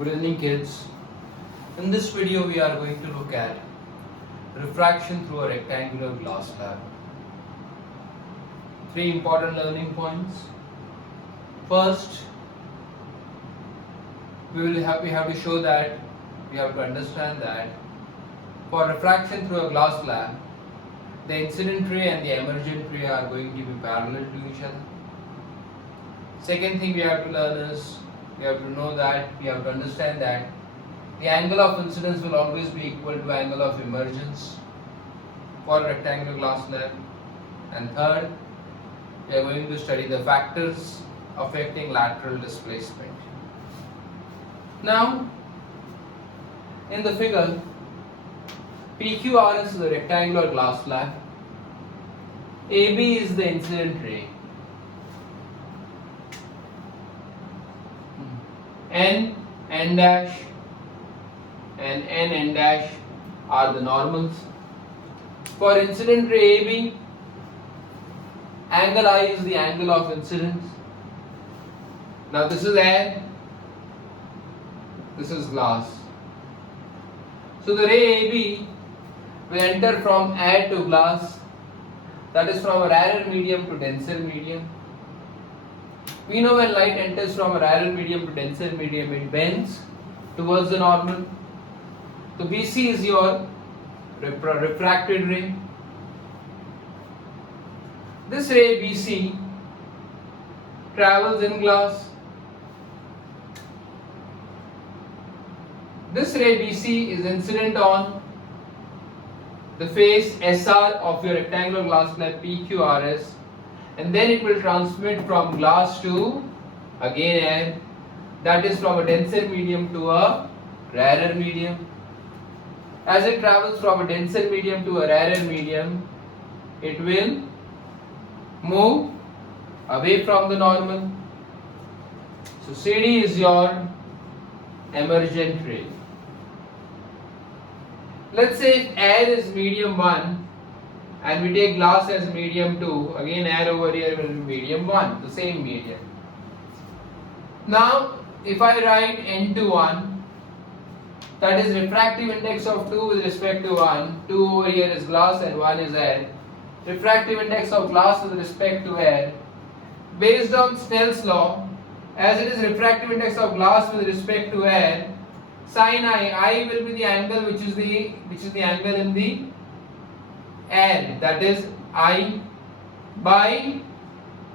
Good evening, kids. In this video we are going to look at refraction through a rectangular glass slab. Three important learning points. First, we have to show that we have to understand that for refraction through a glass slab, the incident ray and the emergent ray are going to be parallel to each other. Second thing we have to learn is we have to know that we have to understand that the angle of incidence will always be equal to angle of emergence for rectangular glass slab. And third, we are going to study the factors affecting lateral displacement. Now, in the figure, PQRS is a rectangular glass slab, AB is the incident ray, N dash and N dash are the normals. For incident ray AB, angle I is the angle of incidence. Now this is air, this is glass. So the ray AB will enter from air to glass, that is from a rarer medium to denser medium. We know when light enters from a rarer medium to denser medium, it bends towards the normal. So BC is your refracted ray. This ray BC travels in glass. This ray BC is incident on the face SR of your rectangular glass slab PQRS, and then it will transmit from glass to again air, that is from a denser medium to a rarer medium. As it travels from a denser medium to a rarer medium, it will move away from the normal. So CD is your emergent ray. Let's say if air is medium 1 and we take glass as medium 2, again air over here will be medium 1, the same medium. Now if I write N21, that is refractive index of 2 with respect to 1, 2 over here is glass and 1 is air. Refractive index of glass with respect to air, based on Snell's law, as it is refractive index of glass with respect to air, sin I will be the angle which is the angle in the air, that is I by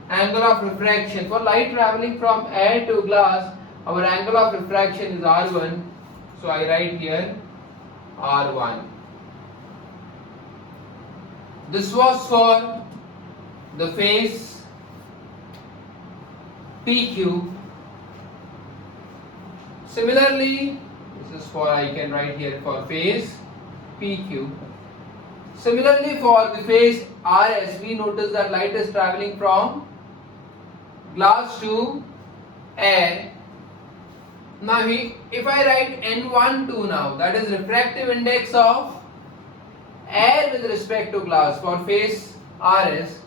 angle of refraction. For light traveling from air to glass, our angle of refraction is R1, so I write here R1. This was for the face PQ. Similarly, this is for, I can write here for face PQ. Similarly, for the face RS, we notice that light is traveling from glass to air. Now, if I write N12 now, that is refractive index of air with respect to glass for face RS,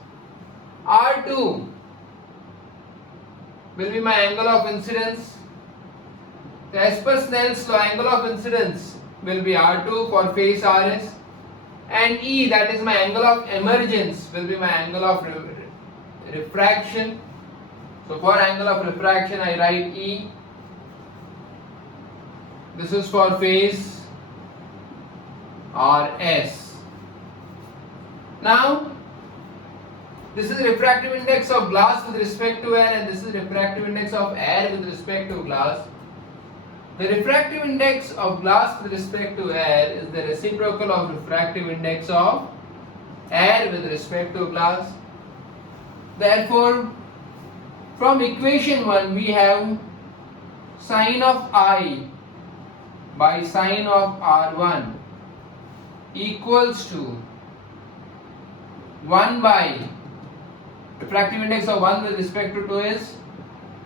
R2 will be my angle of incidence. So as per Snell's law, angle of incidence will be R2 for face RS, and E, that is my angle of emergence, will be my angle of refraction. So for angle of refraction I write E. This is for face RS. Now this is refractive index of glass with respect to air, and this is refractive index of air with respect to glass. The refractive index of glass with respect to air is the reciprocal of refractive index of air with respect to glass. Therefore, from equation 1 we have sin of I by sin of R1 equals to 1 by refractive index of 1 with respect to 2 is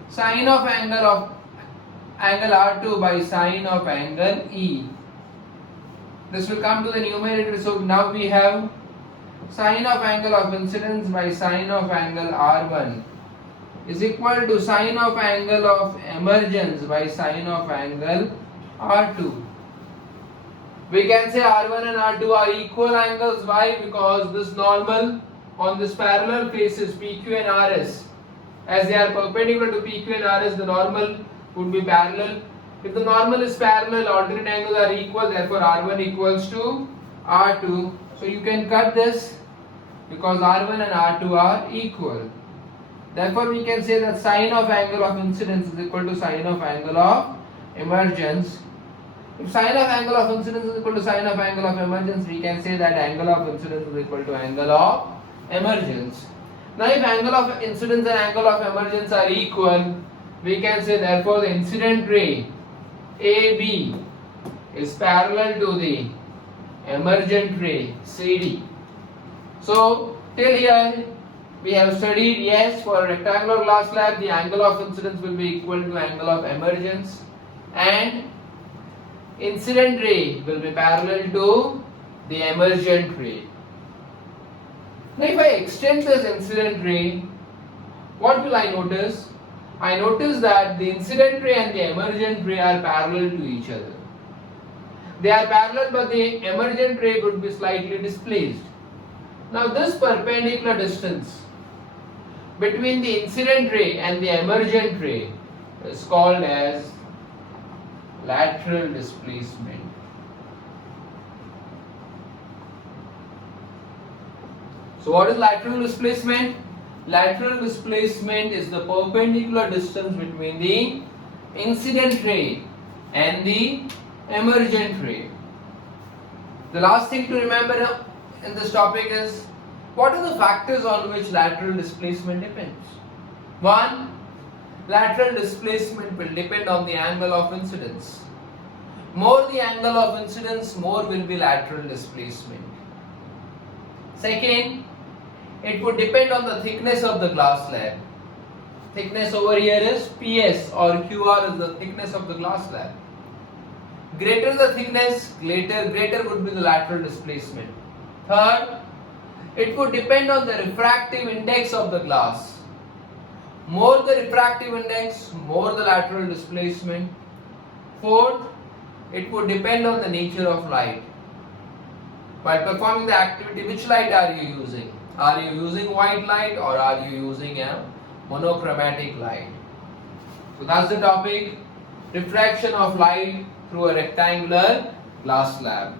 sin of angle R2 by sin of angle E. This will come to the numerator, so now we have sin of angle of incidence by sin of angle R1 is equal to sine of angle of emergence by sine of angle R2. We can say R1 and R2 are equal angles. Why? Because this normal on this parallel faces PQ and RS. As they are perpendicular to PQ and RS, the normal would be parallel. If the normal is parallel, alternate angles are equal, therefore R1 equals to R2. So you can cut this because R1 and R2 are equal. Therefore we can say that sine of angle of incidence is equal to sine of angle of emergence. If sine of angle of incidence is equal to sine of angle of emergence, we can say that angle of incidence is equal to angle of emergence. Now if angle of incidence and angle of emergence are equal, we can say therefore the incident ray AB is parallel to the emergent ray CD. So till here we have studied, yes, for a rectangular glass slab the angle of incidence will be equal to angle of emergence and incident ray will be parallel to the emergent ray. Now if I extend this incident ray, what will I notice? I notice that the incident ray and the emergent ray are parallel to each other. They are parallel, but the emergent ray would be slightly displaced. Now this perpendicular distance between the incident ray and the emergent ray is called as lateral displacement. So what is lateral displacement? Lateral displacement is the perpendicular distance between the incident ray and the emergent ray. The last thing to remember in this topic is, what are the factors on which lateral displacement depends? 1. Lateral displacement will depend on the angle of incidence. More the angle of incidence, more will be lateral displacement. Second, it would depend on the thickness of the glass slab. Thickness over here is PS or QR is the thickness of the glass slab. Greater the thickness, greater would be the lateral displacement. Third, it would depend on the refractive index of the glass. More the refractive index, more the lateral displacement. Fourth, it would depend on the nature of light. While performing the activity, which light are you using? Are you using white light or are you using a monochromatic light? So that's the topic, refraction of light through a rectangular glass slab.